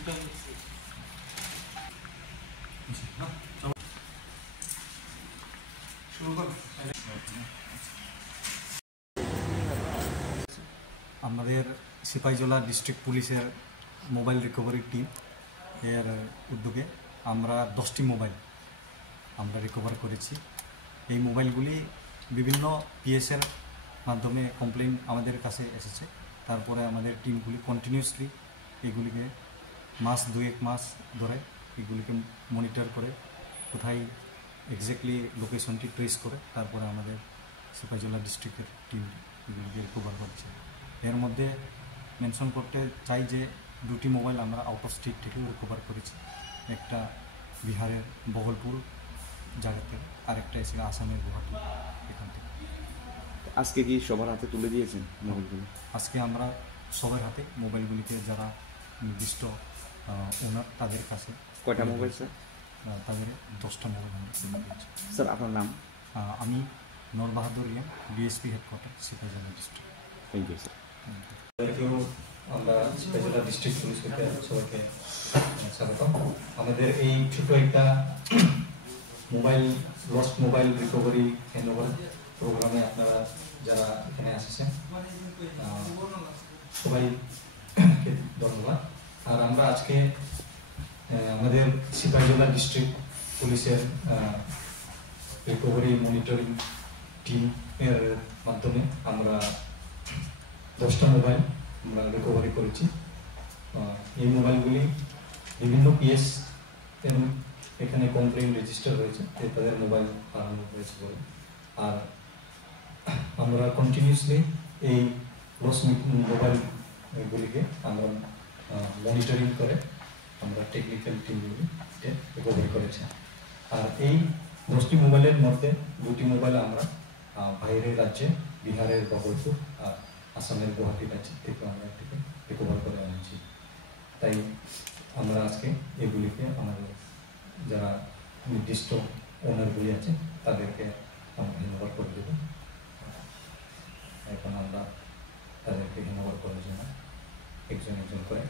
আমাদের সিপাহীজলা ডিস্ট্রিক্ট পুলিশের mobile recovery team এর উদ্যোগে আমরা 10টি মোবাইল আমরা রিকভার করেছি। এই মোবাইলগুলি বিভিন্ন পিএসের মাধ্যমে কমপ্লেন আমাদের কাছে এসেছে। তারপরে আমাদের টিমগুলি কন্টিনিউসলি এগুলিকে মাস 2-1 মাস ধরে এগুলিকে মনিটর করে কোথায় এক্স্যাক্টলি লোকেশনটি ট্রেস করে তারপরে আমাদের সিপাহীজলা ডিস্ট্রিক্টের টিম এগুলিকে রিকভার করছে। এর মধ্যে মেনশন করতে চাই যে 2টি মোবাইল আমরা আউট অফ স্টেট থেকেও রিকভার করেছি। একটা বিহারের বহলপুর জায়গা থেকে, আরেকটা এসে আসামের গুয়াহাটি এখান থেকে। আজকে কি সবার হাতে তুলে দিয়েছেন মোবাইলগুলো? আজকে আমরা সবার হাতে মোবাইলগুলিকে যারা নির্দিষ্ট ওনার তাদের কাছে। কয়টা মোবাইল স্যার? তাদের 10টা মোবাইল আমরা তুলে দিয়েছি। স্যার আপনার নাম? আমি Noor Bahadur Riyan, DSP headquarter Sipahijala district. Thank you sir. আমরা সিপাহীজলা ডিস্ট্রিক্ট পুলিশ থেকে সবাইকে স্বাগতম। আমাদের এই ছোট একটা লস্ট মোবাইল রিকভারি হ্যান্ডওভার প্রোগ্রামে আপনারা যারা এখানে আসছেন সবাইকে ধন্যবাদ। আর আমরা আজকে আমাদের সিপাহীজলা ডিস্ট্রিক্ট পুলিশের রিকভারি মনিটরিং টিম এর মাধ্যমে আমরা 10টা মোবাইল আমরা রিকভারি করেছি। এই মোবাইলগুলি বিভিন্ন পিএস এবং এখানে কমপ্লেন রেজিস্টার হয়েছে যে তাদের মোবাইল হারানো হয়েছে বলে। আর আমরা কন্টিনিউসলি এই লস মোবাইলগুলিকে আমরা মনিটরিং করে আমরা টেকনিক্যাল টিমগুলিকে রিকভারি করেছি। আর এই 10টি মোবাইলের মধ্যে 2টি মোবাইল আমরা বাইরের রাজ্যে বিহারের বহলপুর আর আসামের গুয়াহাটি রাজ্য থেকে আমরা এটিকে রিকভার করে আনছি। তাই আমরা আজকে এগুলিকে আমাদের যারা নির্দিষ্ট ওনারগুলি আছে তাদেরকে আমরা হ্যান্ডওভার করে দেব। এখন আমরা তাদেরকে হ্যান্ডওভার করার জন্য একজন একজন করে